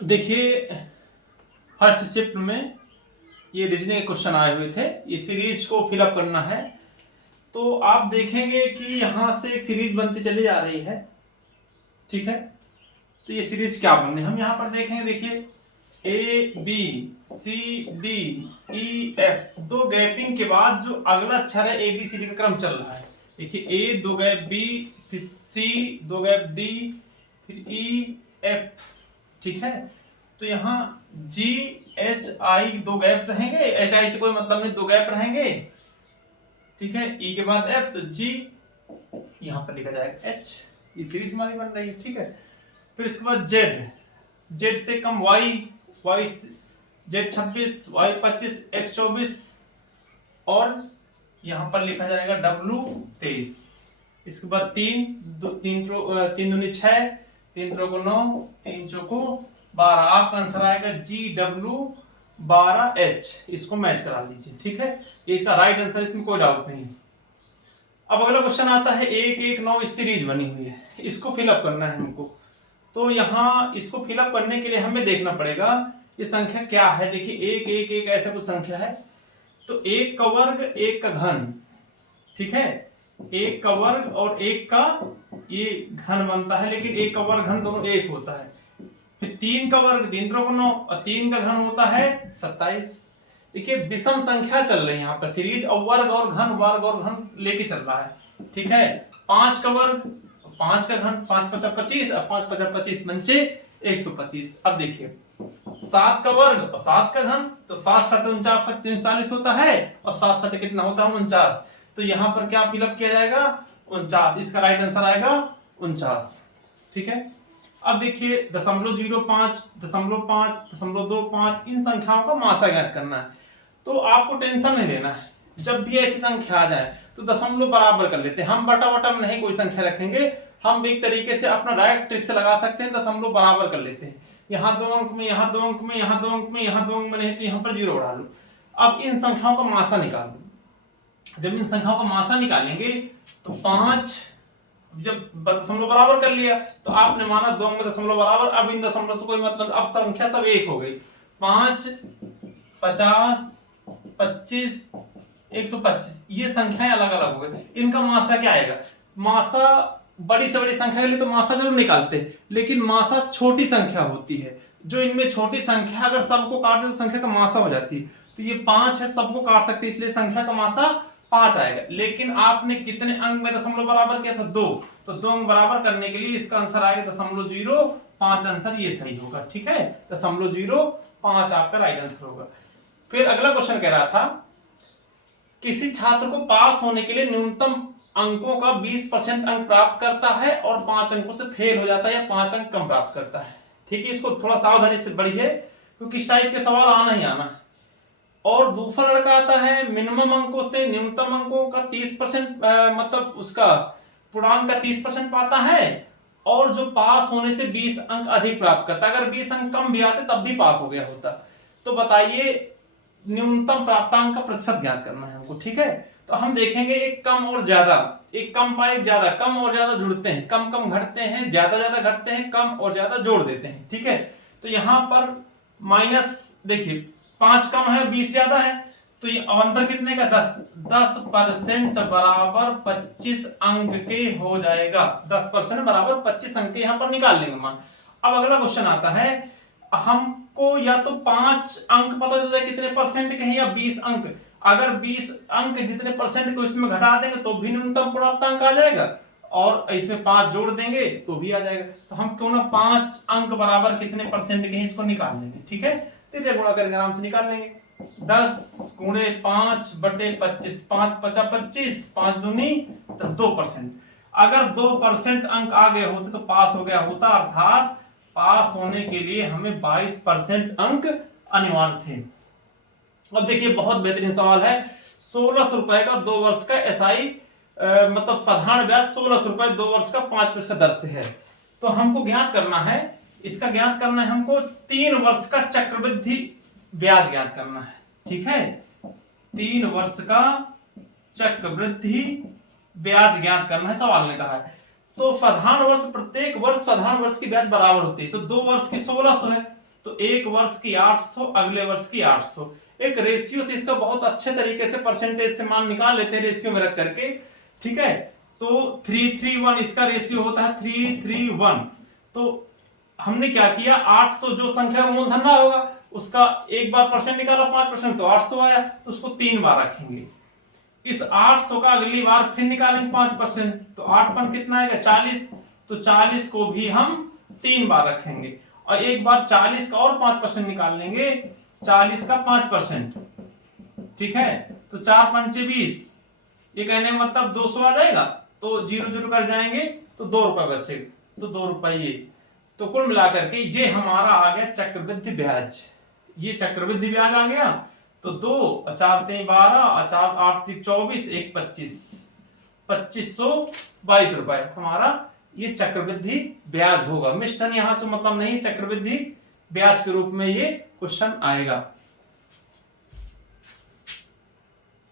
देखिए, first shift में ये रीजनिंग के क्वेश्चन आए हुए थे। ये सीरीज को फिलअप करना है। तो आप देखेंगे कि यहां से एक सीरीज बनती चली जा रही है, ठीक है। तो ये सीरीज क्या बनने, हम यहां पर देखेंगे। देखिए, A B C D E F, दो गैपिंग के बाद जो अगला अक्षर है ए बी सी डी का क्रम चल रहा है। देखिए, ए दो गैप बी, फिर सी दो गैप डी, फिर ई एफ, ठीक है। तो यहाँ जी एच आई दो गैप रहेंगे, एच आई से कोई मतलब नहीं, दो गैप रहेंगे, ठीक है। ई के बाद एफ, तो जी यहां पर लिखा जाएगा एच। ये सीरीज हमारी बन रही है, ठीक है। फिर इसके बाद जेड, जेड से कम Y, Y Z 26, Y 25, X 24, और यहां पर लिखा जाएगा डब्लू 23। इसके बाद तीन दूनी 6, तीन त्रो को 9, तीन चौको 12। आपका आंसर आएगा जी डब्लू 12H। इसको मैच करा लीजिए, ठीक है। ये इसका राइट आंसर, इसमें कोई डाउट नहीं है। अब अगला क्वेश्चन आता है, 1 1 9 सीरीज बनी हुई है, इसको फिलअप करना है हमको। तो यहाँ इसको फिलअप करने के लिए हमें देखना पड़ेगा ये संख्या क्या है। देखिए, 1 1 1 ऐसा कुछ संख्या है। तो 1 का वर्ग 1 का घन, ठीक है। 1 का वर्ग और 1 का ये घन बनता है, लेकिन 1 का वर्ग घन दोनों एक होता है। फिर 3 का वर्ग 3 त्रिको 9, और 3 का घन होता है 27। देखिए, विषम संख्या चल रही है यहाँ पर सीरीज, और वर्ग और घन लेके चल रहा है, ठीक है। 5 का वर्ग 5 का घन, 5 5 25, और 5 5 25 पंचे 125। अब देखिए, 7 का वर्ग और 7 का घन, तो 7 7 49 340 होता है, और 7 7 कितना होता है 49। तो यहाँ पर क्या फिलअप किया जाएगा 49। इसका राइट आंसर आएगा 49, ठीक है। अब देखिए, 0.05, 0.5, 0.25 इन संख्याओं का मासा ज्ञात करना है। तो आपको टेंशन नहीं लेना है, जब भी ऐसी संख्या आ जाए तो दशमलव बराबर कर लेते हैं। हम बटा वटा में नहीं कोई संख्या रखेंगे, हम एक तरीके से अपना डायरेक्ट ट्रिक से लगा सकते हैं, दशमलव बराबर कर लेते हैं। यहाँ 2 अंक में, यहाँ 2 अंक में, यहाँ 2 अंक में, यहाँ 2 अंक में नहीं तो यहाँ पर 0 बढ़ा लो। अब इन संख्याओं का मासा निकालो। जब इन संख्याओं का मासा निकालेंगे तो 5, जब दशमलव बराबर कर लिया तो आपने माना 2 अंक दशमलव बराबर। अब इन दशमलव से कोई मतलब, अब संख्या सब एक हो गई। 5 50 25 125, ये संख्याएं अलग अलग हो गई। इनका मासा क्या आएगा? मासा बड़ी से बड़ी संख्या के लिए तो मासा जरूर निकालते हैं, लेकिन मासा छोटी संख्या होती है। जो इनमें छोटी संख्या अगर सबको काट दे तो संख्या का मासा हो जाती है। तो ये 5 है, सबको काट सकती है, इसलिए संख्या का मासा 5 आएगा। लेकिन आपने कितने अंक में दशमलव बराबर किया था? 2। तो 2 अंक बराबर करने के लिए इसका आंसर आएगा 0.05। आंसर ये सही होगा, ठीक है। 0.05 आपका राइट आंसर होगा। फिर अगला क्वेश्चन कह रहा था, किसी छात्र को पास होने के लिए न्यूनतम अंकों का 20% अंक प्राप्त करता है और 5 अंकों से फेल हो जाता है, या 5 अंक कम प्राप्त करता है। ठीक है, इसको थोड़ा सावधानी से पढ़िए, क्योंकि इस टाइप के सवाल आना ही आना है। और दूसरा लड़का आता है, मिनिमम अंकों से न्यूनतम अंकों का 30%, मतलब उसका पूर्णांक का 30% पाता है, और जो पास होने से 20 अंक अधिक प्राप्त करता है। अगर 20 अंक कम भी आते तब भी पास हो गया होता। तो बताइए, न्यूनतम प्राप्तांक का प्रतिशत ज्ञात करना है हमको, ठीक है। तो हम देखेंगे, एक कम और ज्यादा, एक कम पाई ज्यादा, कम और ज्यादा जुड़ते हैं, कम कम घटते हैं, ज्यादा ज्यादा घटते हैं, कम और ज्यादा जोड़ देते हैं, ठीक है। तो यहां पर माइनस, देखिए 5 कम है 20 ज्यादा है, तो ये अंतर कितने का? 10% बराबर 25 अंक के हो जाएगा। 10% बराबर 25 अंक के यहां पर निकाल लेंगे मान। अब अगला क्वेश्चन आता है, हमको या तो 5 अंक पता चल जाए कितने परसेंट के हैं, या 20 अंक। अगर 20 अंक जितने परसेंट को इसमें घटा देंगे तो भी न्यूनतम प्राप्तांक आ जाएगा, और इसमें 5 जोड़ देंगे तो भी आ जाएगा। तो हम क्यों ना 5 अंक बराबर कितने परसेंट के हैं इसको निकाल लेंगे, ठीक है। तिर्य गुणा करके आराम से निकाल लेंगे। 10 गुणे 5 बटे 25, 5 5 25, 5 दूनी 10, 2%। अगर 2% अंक आ गए होते तो पास हो गया होता, अर्थात पास होने के लिए हमें 22% अंक अनिवार्य थे। अब देखिए, बहुत बेहतरीन सवाल है। 1600 रुपए का 2 वर्ष का एसआई, मतलब साधारण ब्याज 1600 रुपए 2 वर्ष का 5% दर से है। तो हमको ज्ञात करना है, इसका ज्ञात करना है हमको 3 वर्ष का चक्रवृद्धि ब्याज ज्ञात करना है, ठीक है। 3 वर्ष का चक्रवृद्धि ब्याज ज्ञात करना है, सवाल ने कहा है। तो साधारण वर्ष, प्रत्येक वर्ष साधारण वर्ष की ब्याज बराबर होती है। तो 2 वर्ष की 1600 है, तो एक वर्ष की 800, अगले वर्ष की 800। एक रेशियो से इसका बहुत अच्छे तरीके से परसेंटेज से मान निकाल लेते हैं रेशियो में रख करके, ठीक है। तो 331 इसका रेशियो होता है 331। तो हमने क्या किया, 800 जो संख्या का मूलधन रहा होगा उसका एक बार परसेंट निकाला 5%, तो 800 आया, तो उसको 3 बार रखेंगे। इस 800 का अगली बार फिर निकालेंगे 5%, तो 8 कितना आएगा 40, तो 40 को भी हम 3 बार रखेंगे। और एक बार 40 का और 5% निकाल लेंगे, 40 का 5%, ठीक है। तो 4 पंचे 20, ये कहने का मतलब 200 आ जाएगा, तो 0 0 कर जाएंगे तो 2 रुपए बचेगा, तो 2 रुपए ये। तो कुल मिलाकर के ये हमारा आ गया चक्रवृद्धि ब्याज, ये चक्रवृद्धि ब्याज आ गया। तो 2 4 3 12, 4 8 24, 1 25, 2522 रुपए हमारा ये चक्रवृद्धि ब्याज होगा। मिश्रधन यहां से मतलब नहीं, चक्रवृद्धि ब्याज के रूप में ये क्वेश्चन आएगा।